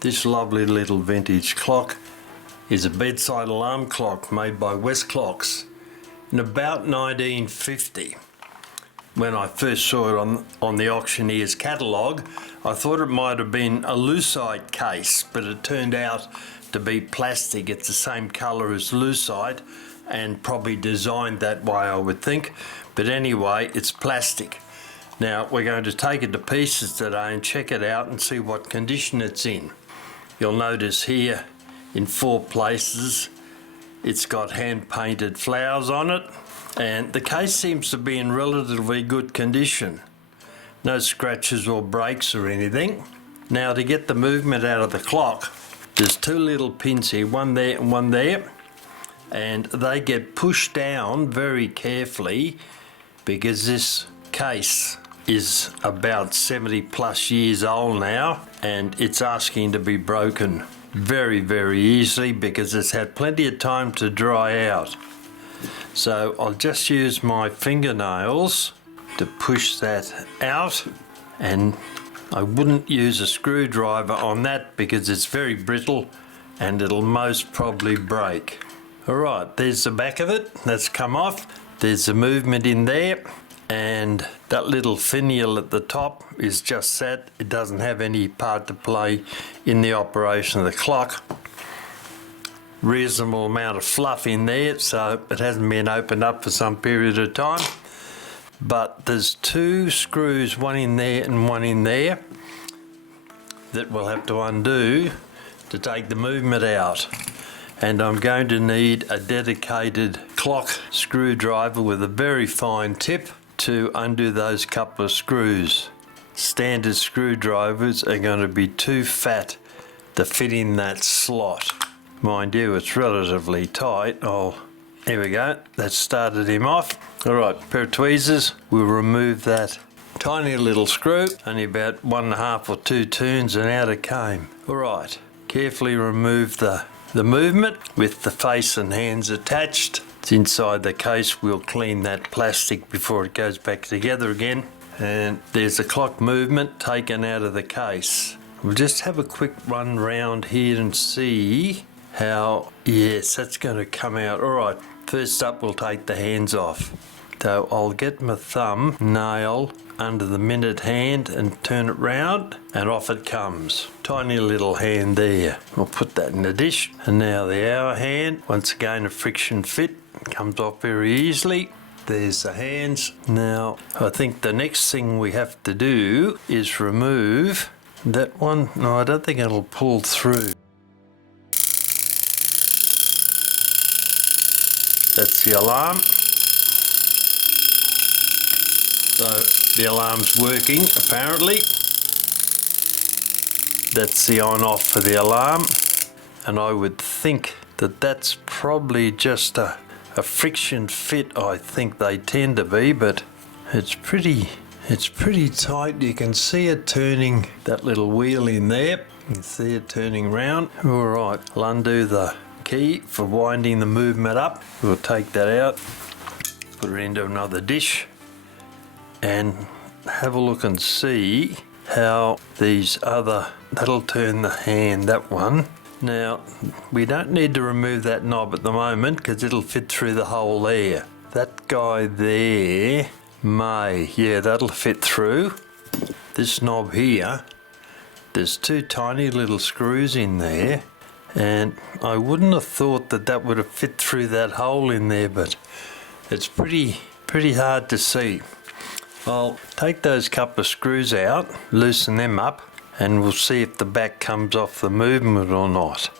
This lovely little vintage clock is a bedside alarm clock made by Westclox in about 1950. When I first saw it on the auctioneer's catalogue, I thought it might have been a Lucite case, but it turned out to be plastic. It's the same colour as Lucite and probably designed that way, I would think. But anyway, it's plastic. Now we're going to take it to pieces today and check it out and see what condition it's in. You'll notice here in 4 places it's got hand painted flowers on it, and the case seems to be in relatively good condition. No scratches or breaks or anything. Now to get the movement out of the clock, there's 2 little pins here, one there and one there, and they get pushed down very carefully because this case is about 70 plus years old now, and it's asking to be broken very, very easily because it's had plenty of time to dry out. So I'll just use my fingernails to push that out, and I wouldn't use a screwdriver on that because it's very brittle and it'll most probably break. Alright, there's the back of it, that's come off. There's the movement in there, and that little finial at the top is just set. It doesn't have any part to play in the operation of the clock. Reasonable amount of fluff in there, so it hasn't been opened up for some period of time. But there's 2 screws, one in there and one in there, that we'll have to undo to take the movement out. And I'm going to need a dedicated clock screwdriver with a very fine tip to undo those couple of screws. Standard screwdrivers are going to be too fat to fit in that slot. Mind you, it's relatively tight. Here we go, that started him off. Alright, pair of tweezers, we'll remove that tiny little screw, only about 1.5 or 2 turns and out it came. Alright, carefully remove the movement with the face and hands attached. It's inside the case. We'll clean that plastic before it goes back together again. And there's the clock movement taken out of the case. We'll just have a quick run round here and see how, yes, that's going to come out. Alright, first up we'll take the hands off. So I'll get my thumb nail under the minute hand and turn it round, and off it comes. Tiny little hand there. We'll put that in the dish. And now the hour hand, once again a friction fit, comes off very easily. There's the hands. Now I think the next thing we have to do is remove that one. No, I don't think it'll pull through. That's the alarm. So the alarm's working apparently. That's the on off for the alarm, and I would think that that's probably just a friction fit. I think they tend to be, but it's pretty tight. You can see it turning, that little wheel in there. You can see it turning round. Alright, I'll undo the key for winding the movement up. We'll take that out, put it into another dish, and have a look and see how these other, that'll turn the hand, that one. Now we don't need to remove that knob at the moment because it'll fit through the hole there. That guy there may, yeah, that'll fit through. This knob here, there's 2 tiny little screws in there, and I wouldn't have thought that that would have fit through that hole in there, but it's pretty hard to see. I'll take those couple of screws out, loosen them up, and we'll see if the back comes off the movement or not.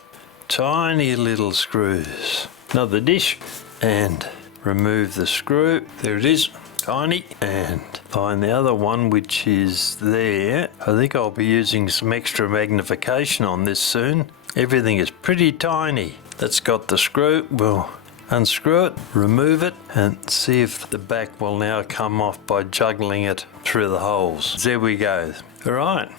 Tiny little screws. Another dish, and remove the screw. There it is, tiny, and find the other one which is there. I think I'll be using some extra magnification on this soon. Everything is pretty tiny. That's got the screw. We'll unscrew it, remove it, and see if the back will now come off by juggling it through the holes. There we go. Alright,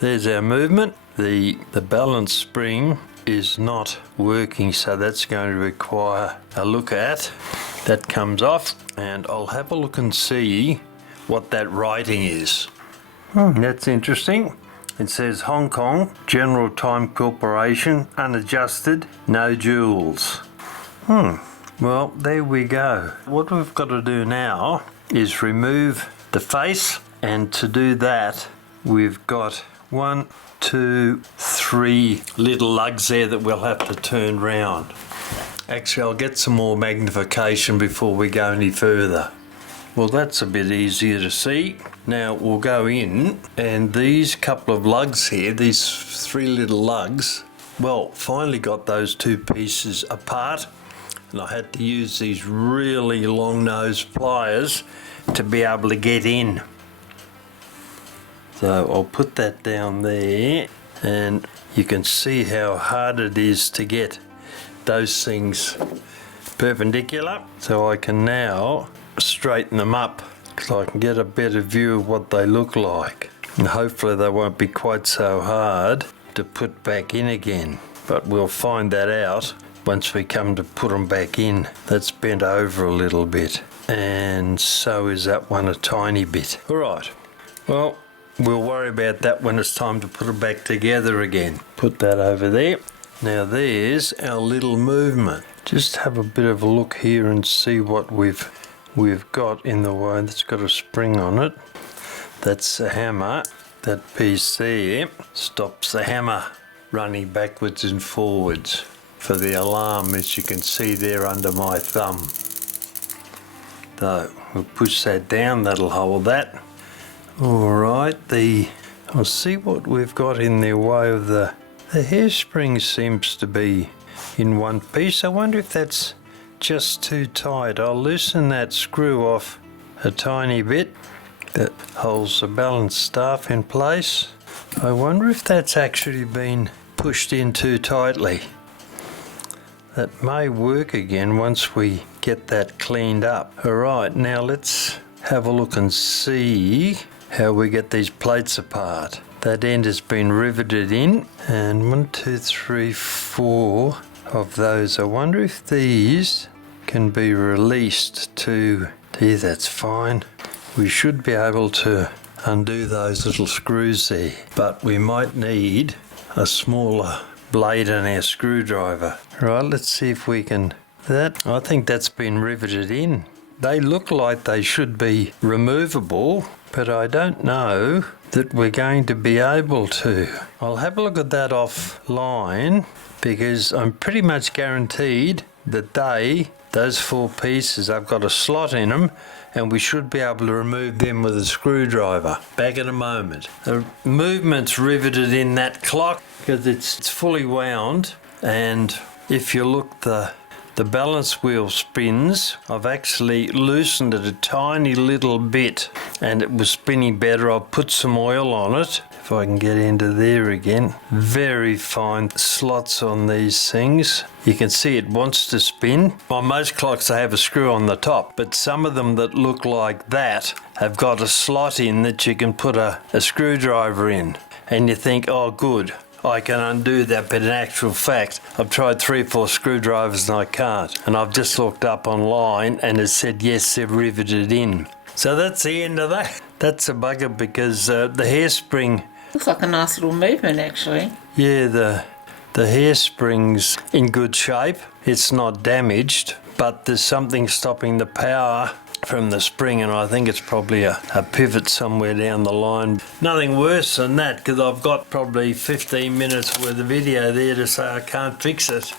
there's our movement. The balance spring is not working, so that's going to require a look at. That comes off, and I'll have a look and see what that writing is. That's interesting. It says Hong Kong, General Time Corporation, unadjusted, no joules. Well, there we go. What we've got to do now is remove the face, and to do that, we've got 1, 2, 3 little lugs there that we'll have to turn round. Actually, I'll get some more magnification before we go any further. Well, that's a bit easier to see. Now we'll go in, and these couple of lugs here, these 3 little lugs, well, finally got those 2 pieces apart, and I had to use these really long nose pliers to be able to get in. So I'll put that down there, and you can see how hard it is to get those things perpendicular. So I can now straighten them up so I can get a better view of what they look like. And hopefully they won't be quite so hard to put back in again. But we'll find that out once we come to put them back in. That's bent over a little bit. And so is that one a tiny bit. Alright, well, we'll worry about that when it's time to put it back together again. Put that over there. Now there's our little movement. Just have a bit of a look here and see what we've got in the way. That's got a spring on it. That's the hammer. That piece there stops the hammer running backwards and forwards for the alarm, as you can see there under my thumb. So we'll push that down, that'll hold that. Alright, I'll see what we've got in the way of the hairspring seems to be in one piece. I wonder if that's just too tight. I'll loosen that screw off a tiny bit that holds the balance staff in place. I wonder if that's actually been pushed in too tightly. That may work again once we get that cleaned up. Alright, now let's have a look and see how we get these plates apart. That end has been riveted in, and 1, 2, 3, 4 of those. I wonder if these can be released to, there, that's fine. We should be able to undo those little screws there, but we might need a smaller blade and our screwdriver. Right, let's see if we can, I think that's been riveted in. They look like they should be removable, but I don't know that we're going to be able to. I'll have a look at that offline, because I'm pretty much guaranteed that those 4 pieces, I've got a slot in them, and we should be able to remove them with a screwdriver. Back in a moment. The movement's riveted in that clock because it's fully wound, and if you look, the balance wheel spins. I've actually loosened it a tiny little bit and it was spinning better. I'll put some oil on it, if I can get into there again. Very fine slots on these things. You can see it wants to spin. On most clocks they have a screw on the top, but some of them that look like that have got a slot in that you can put a screwdriver in. And you think, oh good, I can undo that, but in actual fact, I've tried 3 or 4 screwdrivers and I can't. And I've just looked up online and it said, yes, they're riveted in. So that's the end of that. That's a bugger because the hairspring... Looks like a nice little movement, actually. Yeah, the hairspring's in good shape. It's not damaged, but there's something stopping the power from the spring, and I think it's probably a pivot somewhere down the line. Nothing worse than that, because I've got probably 15 minutes worth of video there to say I can't fix it.